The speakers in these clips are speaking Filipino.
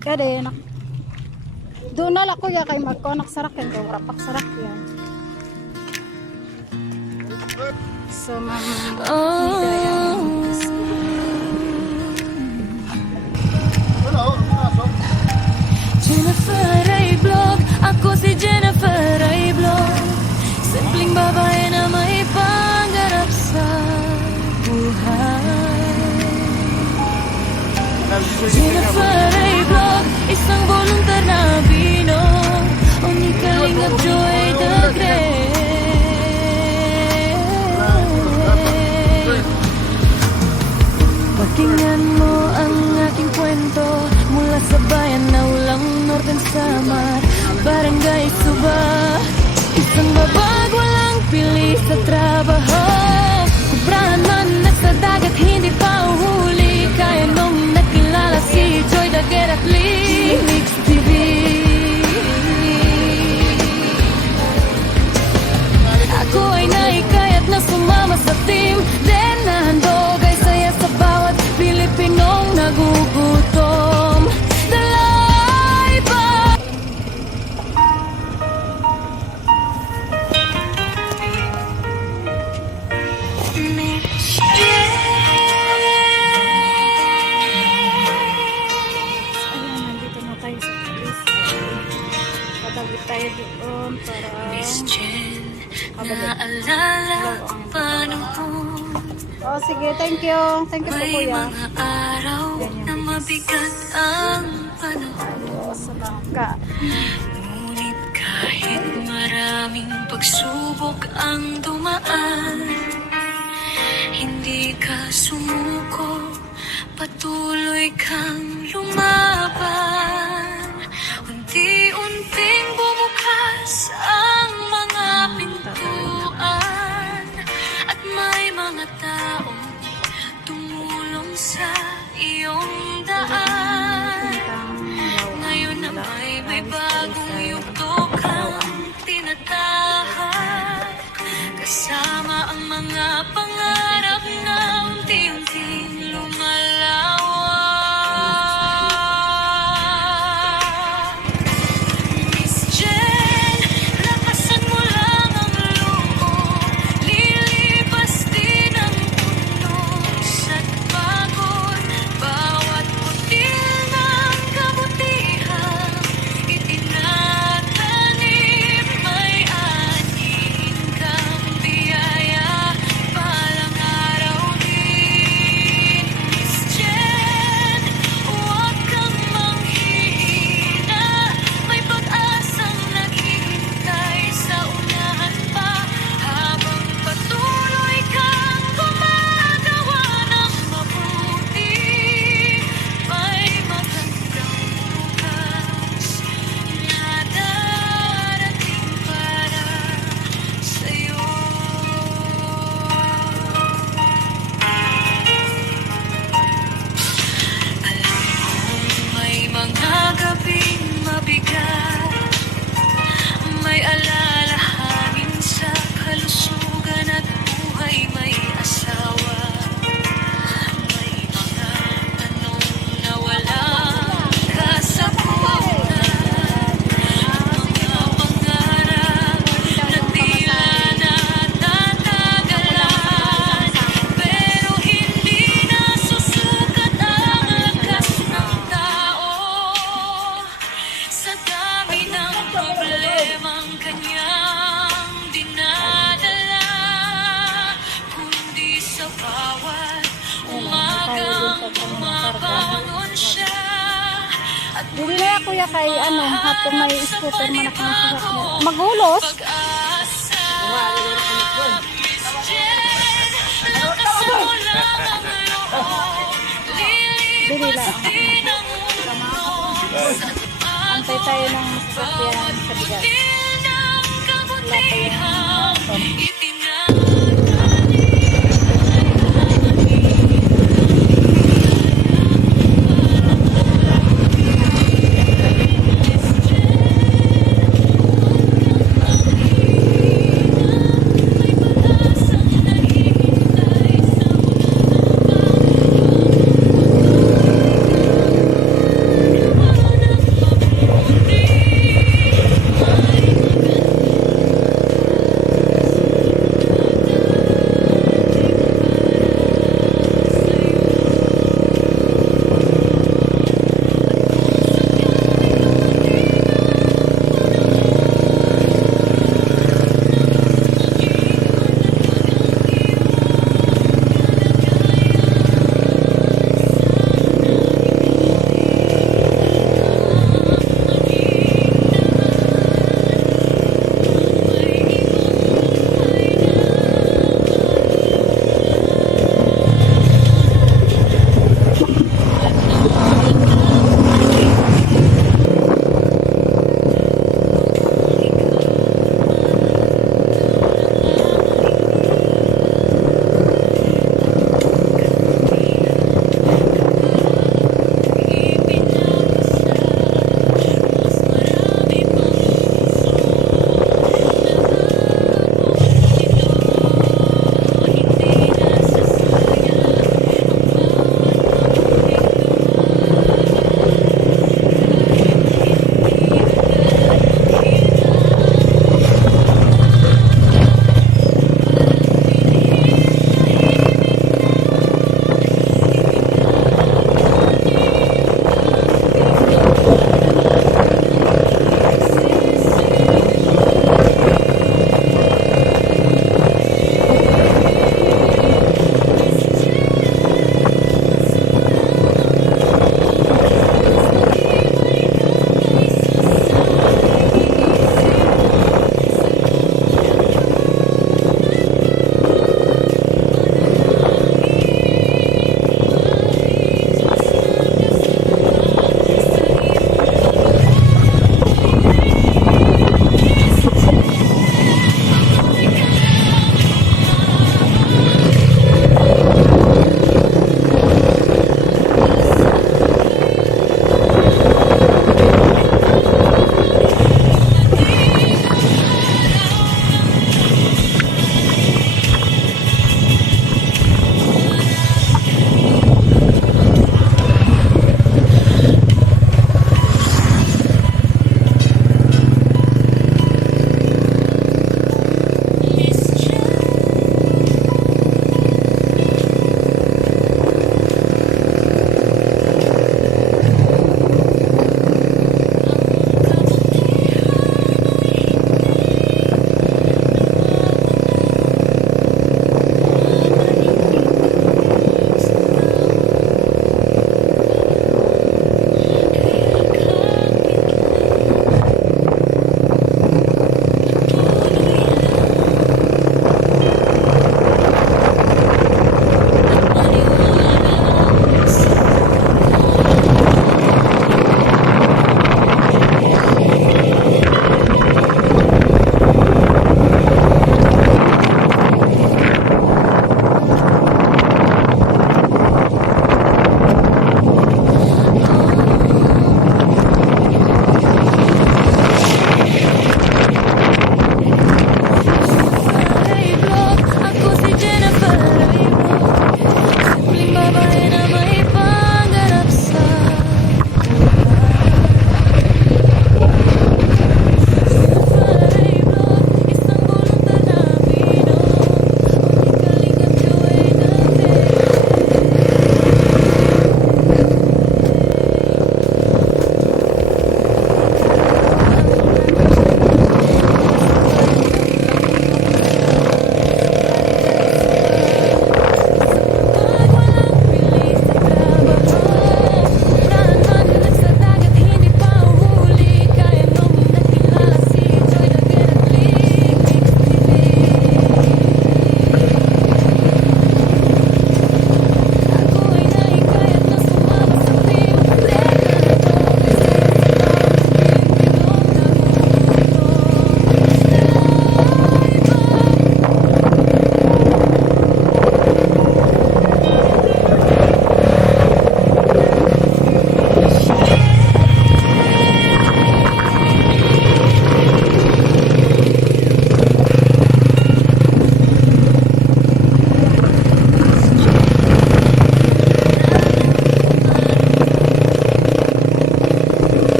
Kada yan. Doon na lang kuya kay magkonak sarak yan. Kaya rapak sarak yan. So, ma'am. Jennifer ay blog. Ako si Jennifer ay blog. Simpleng babae na may pangarap sa buhay. Jennifer ay blog. Isang volunteer na binog. Umikalingap Joy the Great. Pakinggan mo ang aking kwento mula sa bayan na walang northern samar, barangay Suba. Isang babag walang pili sa trabaho. Kubrahan man nasa dagat, hindi pa uhuli. Kaya nung nakilala si Joy Daguet at Lee Mix TV. Ako ay naikayat na sumama sa team. Then nahandog ay saya sa bawat Pilipinong nagugutom. Dalay pa. Ayan, nandito na tayo sa place. Patagit tayo doon para Naalala ko pa noon. Oh, sige, thank you. Thank you po, May kuya. mga araw na mabigat ang panahon. Oh, sa bangka. Ngunit kahit maraming pagsubok ang dumaan, hindi ka sumuko, patuloy kang lumaban. Unti-unting bumukas ang mga pintuan, at may mga taong tumulong sa iyong daan. Ngayon na may bagong yugto kang tinatahak, kasama ang mga pangarap na unti-unting lumalawak. Miss Jen, lakasan mo lang ang loob, lilipas din ang tunos at pagod. Bawat putil ng kabutihan itinatanim, may anin kang biyaya palang araw din. Miss Jen, huwag kang manghihina, may pag-asang naghihintay sa unahan pa, habang patuloy kang gumagawa ng mabuti. May magandang bukas na darating para sa'yo. Alam kong may mga gabing mabigat, may alalahanin sa kalusugan at buhay, may asawa. May mga tanong na walang kasagutan, mga pangarap na tila natatagalan, pero hindi nasusukat ang lakas ng tao sa dami ng problemang kanyang dinadala, kundi sa bawat umagang bumabangon siya at Dili na kuya kay ano, hapon may scooter man ako nasa Maghulos? pag-asa. Miss Jen, lakasan mo lang ang loob, Dili lilipas lang. din ang unos at Antay tayo ng sasakyan sa bigas. putil ng kabutihan itinatag.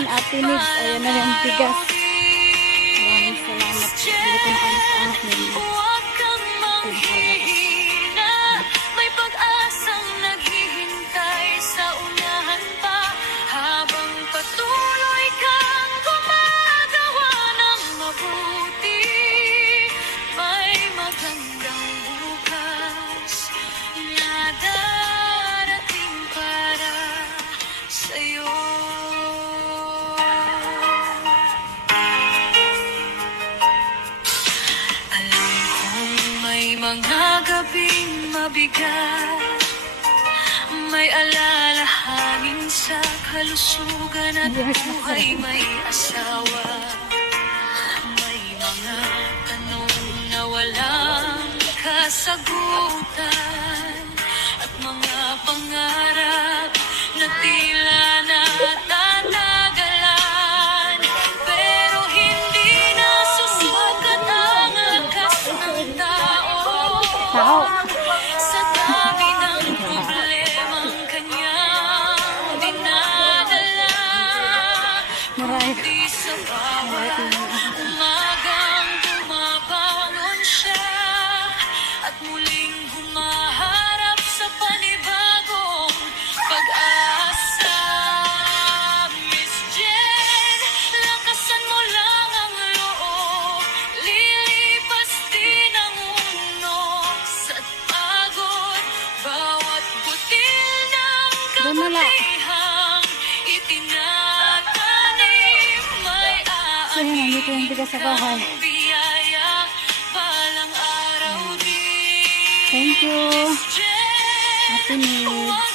Ayan, Ate Nibs. Ayan na yung bigas. Maraming salamat. Dito na kami sa amin. Huwag kang manghihina, may pag-asang naghihintay sa unahan pa. Habang patuloy kang gumagawa ng mabuti, may magandang bukas na darating para sa'yo. Alam kong may mga gabing mabigat, may alalahanin sa kalusugan at buhay may asawa. May mga tanong na walang kasagutan, at mga pangarap na tila natatagalan. Pero hindi na susukat ang lakas ng tao sa dami ng problemang kanyang dinadala. Marami. Di sa bawat umagang bumabangon siya at muling humaharap sa panibagong pag-asa. Miss Jen, lakasan mo lang ang loob, lilipas din ang mundo sa't pagod. Bawat butil ng Dumala. kabutihang itinatanim may So, yun, nandito yung bigas sa bahay. ang biyaya balang araw din. Thank you, Jen, Ate Nibs. huwag